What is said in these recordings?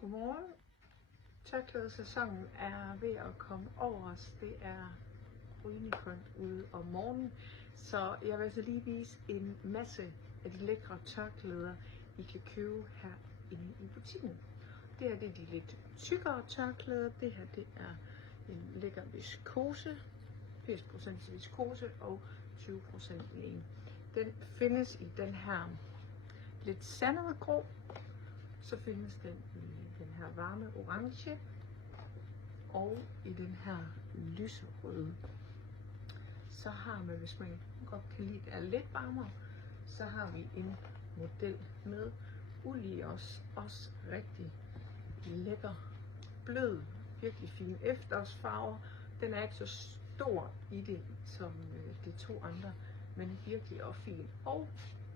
Godmorgen. Tørklædesæsonen er ved at komme over os. Det er rygende koldt ude om morgenen, så jeg vil altså lige vise en masse af de lækre tørklæder, I kan købe her inde i butikken. Det her det er de lidt tykkere tørklæder. Det her det er en lækker viskose, 80% viskose og 20% len. Den findes i den her lidt sandede grå. Så findes den i den her varme orange og i den her lyserøde. Så har man, hvis man godt kan lide det er lidt varmere, så har vi en model med uld i også rigtig lækker, blød, virkelig fin efterårsfarver. Den er ikke så stor i det som de to andre, men virkelig også fin. Og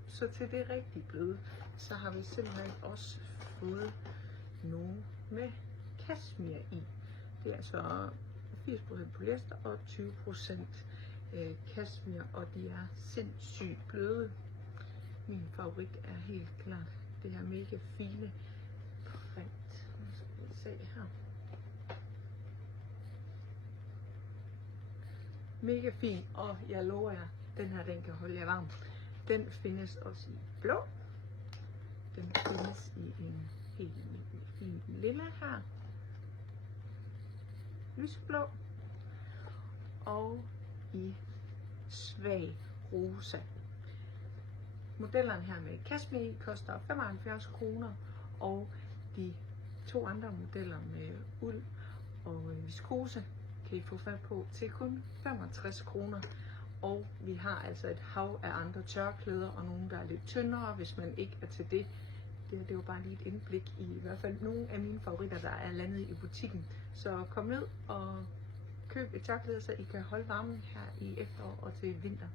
så til det rigtig bløde, så har vi simpelthen også fået nogle med kashmir i. Det er altså 80% polyester og 20% kashmir, og de er sindssygt bløde. Min favorit er helt klart det her mega fine print. Nu skal vi se her. Mega fin, og jeg lover jer, den her den kan holde jer varm. Den findes også i blå. Den findes i en helt fin lilla her. Lysblå. Og i svag rosa. Modellerne her med kashmir i koster 75 kroner. Og de to andre modeller med uld og viskose kan I få fat på til kun 65 kroner. Og vi har altså et hav af andre tørklæder og nogle der er lidt tyndere, hvis man ikke er til det. Det er jo bare lige et indblik i hvert fald nogle af mine favoritter, der er landet i butikken. Så kom ned og køb et tørklæde, så I kan holde varmen her i efterår og til vinter.